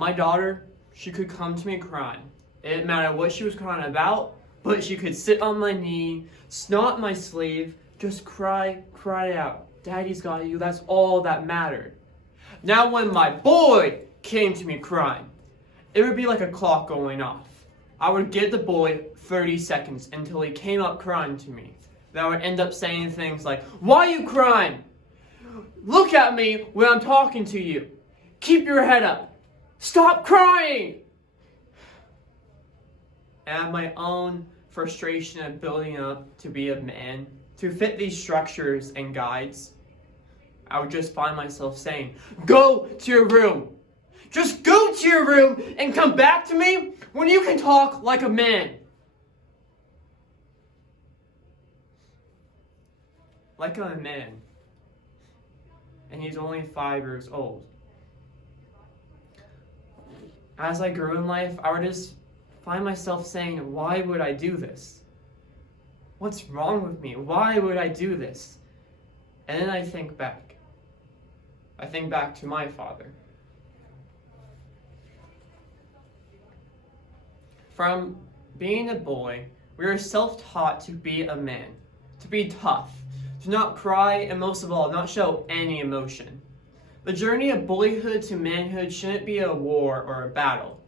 My daughter, she could come to me crying. It didn't matter what she was crying about, but she could sit on my knee, snot my sleeve, just cry out. Daddy's got you, that's all that mattered. Now when my boy came to me crying, it would be like a clock going off. I would give the boy 30 seconds until he came up crying to me. Then I would end up saying things like, "Why are you crying? Look at me when I'm talking to you. Keep your head up. Stop crying!" And my own frustration of building up to be a man, to fit these structures and guides, I would just find myself saying, "Go to your room. Just go to your room and come back to me when you can talk like a man." Like I'm a man. And he's only 5 years old. As I grew in life, I would just find myself saying, why would I do this? What's wrong with me? Why would I do this? And then I think back. I think back to my father. From being a boy, we were self-taught to be a man, to be tough, to not cry, and most of all, not show any emotion. The journey of boyhood to manhood shouldn't be a war or a battle.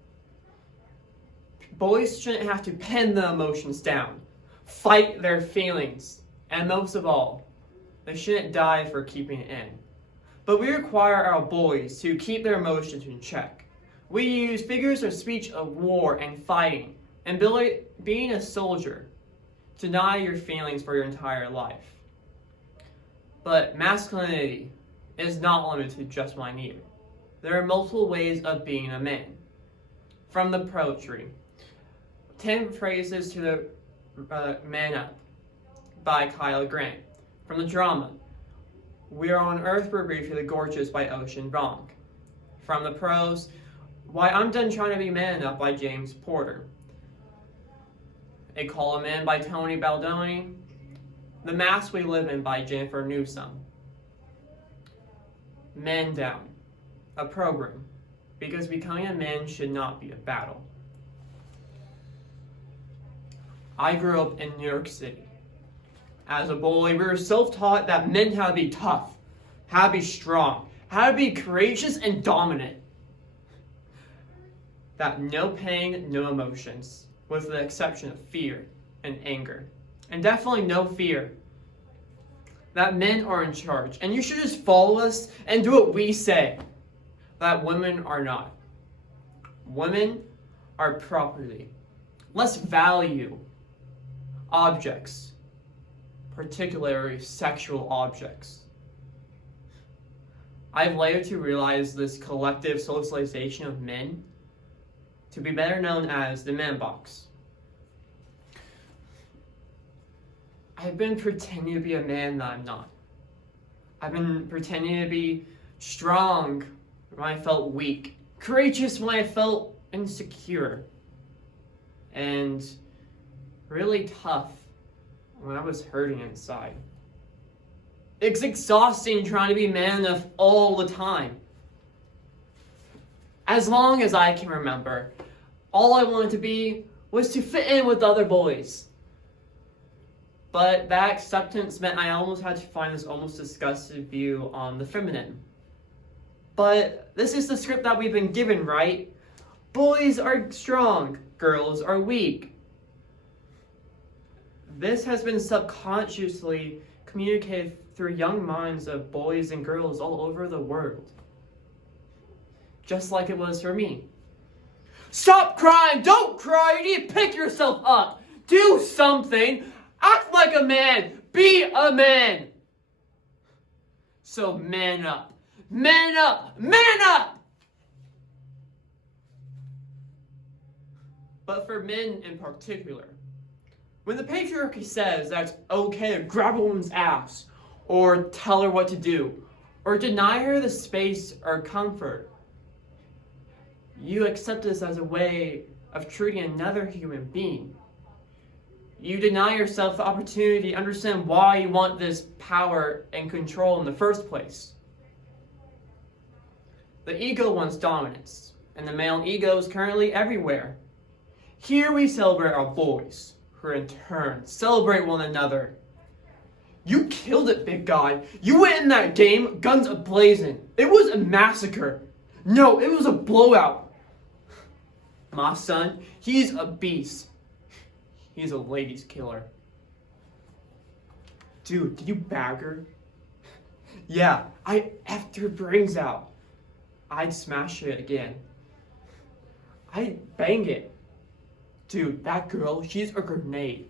Boys shouldn't have to pen the emotions down, fight their feelings, and most of all, they shouldn't die for keeping it in. But we require our boys to keep their emotions in check. We use figures of speech of war and fighting, and being a soldier to deny your feelings for your entire life. But masculinity is not limited to just one either. There are multiple ways of being a man. From the poetry, 10 Phrases to the Man Up by Kyle Grant. From the drama, We Are on Earth, We're Briefly Gorgeous by Ocean Vuong. From the prose, Why I'm Done Trying to Be Man Up by James Porter. A Call a Man by Tony Baldoni. The Mask We Live In by Jennifer Newsom. Man Down, a program, because becoming a man should not be a battle. I grew up in New York City. As a boy, we were self-taught that men had to be tough, had to be strong, had to be courageous and dominant. That no pain, no emotions, with the exception of fear and anger. And definitely no fear. That men are in charge, and you should just follow us and do what we say. That women are not. Women are property. Let's value objects, particularly sexual objects. I've later to realize this collective socialization of men to be better known as the man box. I've been pretending to be a man that I'm not. I've been pretending to be strong when I felt weak, courageous when I felt insecure, and really tough when I was hurting inside. It's exhausting trying to be man enough all the time. As long as I can remember, all I wanted to be was to fit in with other boys. But that acceptance meant I almost had to find this almost disgusted view on the feminine. But this is the script that we've been given, right? Boys are strong, girls are weak. This has been subconsciously communicated through young minds of boys and girls all over the world. Just like it was for me. Stop crying! Don't cry! You need to pick yourself up! Do something! Act like a man! Be a man! So man up! Man up! Man up! But for men in particular, when the patriarchy says that it's okay to grab a woman's ass, or tell her what to do, or deny her the space or comfort, you accept this as a way of treating another human being. You deny yourself the opportunity to understand why you want this power and control in the first place. The ego wants dominance. and the male ego is currently everywhere. Here we celebrate our boys, who in turn celebrate one another. You killed it, big guy. You went in that game, guns ablazing. It was a massacre. No, it was a blowout. My son, he's a beast. He's a ladies' killer. Dude, did you bag her? Yeah, I effed her brains out. I'd smash it again. I'd bang it. Dude, that girl, she's a grenade.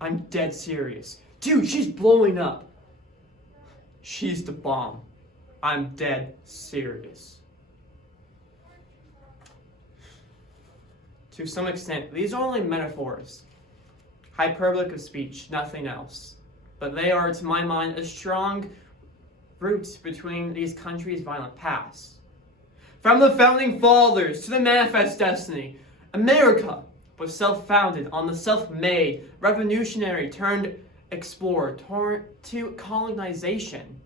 I'm dead serious. Dude, she's blowing up. She's the bomb. I'm dead serious. To some extent, these are only metaphors. Hyperbolic of speech, nothing else. But they are, to my mind, a strong root between these countries' violent past. From the Founding Fathers to the Manifest Destiny, America was self-founded on the self-made, revolutionary turned explorer to colonization.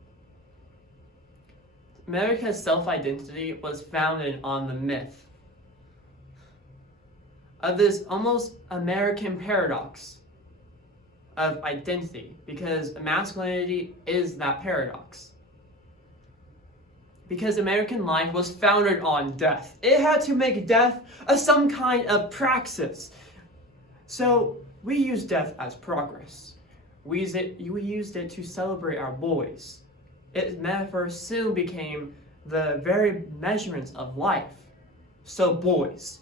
America's self-identity was founded on the myth of this almost American paradox of identity, because masculinity is that paradox. Because American life was founded on death. It had to make death some kind of praxis. So we use death as progress. We used it to celebrate our boys. Its metaphor soon became the very measurements of life. So boys,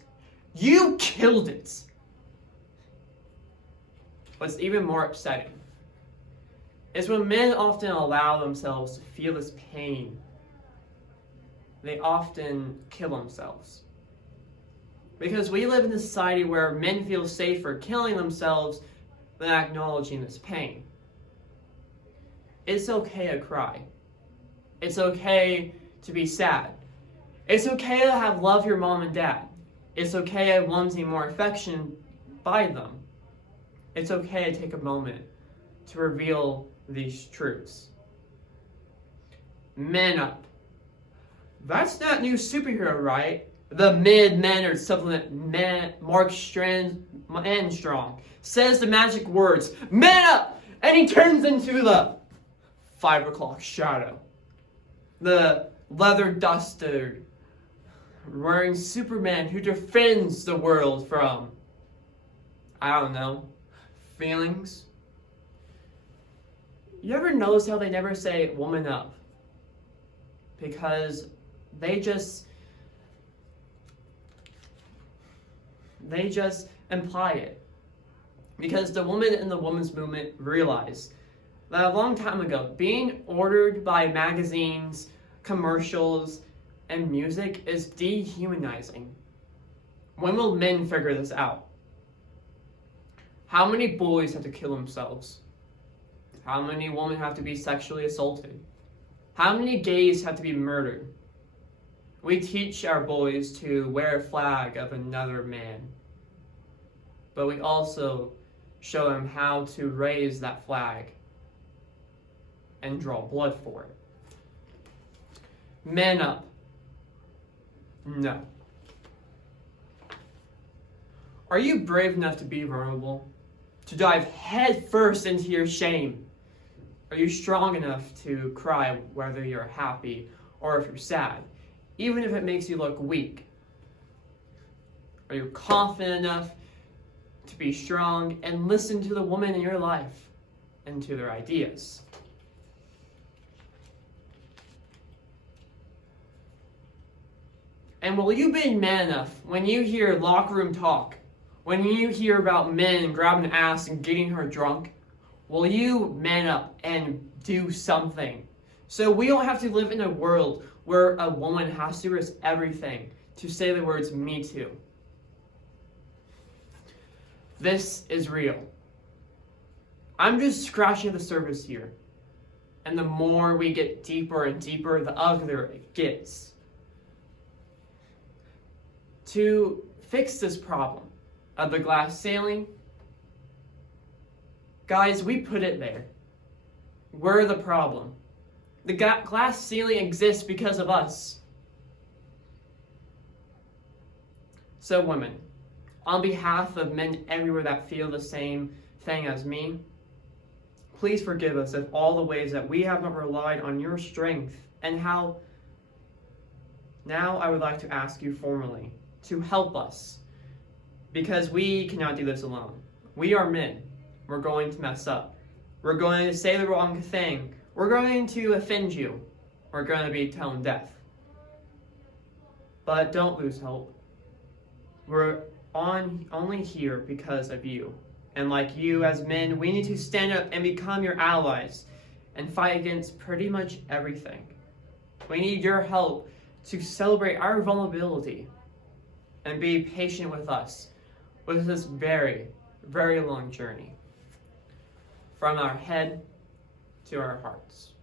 you killed it. What's even more upsetting is when men often allow themselves to feel this pain, they often kill themselves. Because we live in a society where men feel safer killing themselves than acknowledging this pain. It's okay to cry. It's okay to be sad. It's okay to have love your mom and dad. It's okay to wanting more affection by them. It's okay to take a moment to reveal these truths. Man up. That's not new superhero, right? The mid-mannered supplement Mark Strong says the magic words, "Man up!" and he turns into the 5 o'clock shadow. The leather duster wearing Superman who defends the world from, I don't know, feelings. You ever notice how they never say woman up? Because they just imply it. Because the woman in the women's movement realized that a long time ago, being ordered by magazines, commercials, and music is dehumanizing. When will men figure this out? How many boys have to kill themselves? How many women have to be sexually assaulted? How many gays have to be murdered? We teach our boys to wear a flag of another man, but we also show them how to raise that flag and draw blood for it. Man up. No. Are you brave enough to be vulnerable? To dive headfirst into your shame? Are you strong enough to cry whether you're happy or if you're sad, even if it makes you look weak? Are you confident enough to be strong and listen to the woman in your life and to their ideas? And will you be man enough when you hear locker room talk, when you hear about men grabbing ass and getting her drunk? Will you man up and do something? So we don't have to live in a world where a woman has to risk everything to say the words "me too." This is real. I'm just scratching the surface here. And the more we get deeper and deeper, the uglier it gets. To fix this problem of the glass ceiling, guys, we put it there. We're the problem. The glass ceiling exists because of us. So women, on behalf of men everywhere that feel the same thing as me, please forgive us of all the ways that we have not relied on your strength and how. Now I would like to ask you formally to help us, because we cannot do this alone. We are men. We're going to mess up. We're going to say the wrong thing. We're going to offend you. We're going to be tone deaf. But don't lose hope. We're only here because of you. And like you as men, we need to stand up and become your allies and fight against pretty much everything. We need your help to celebrate our vulnerability and be patient with us with this very, very long journey from our head to our hearts.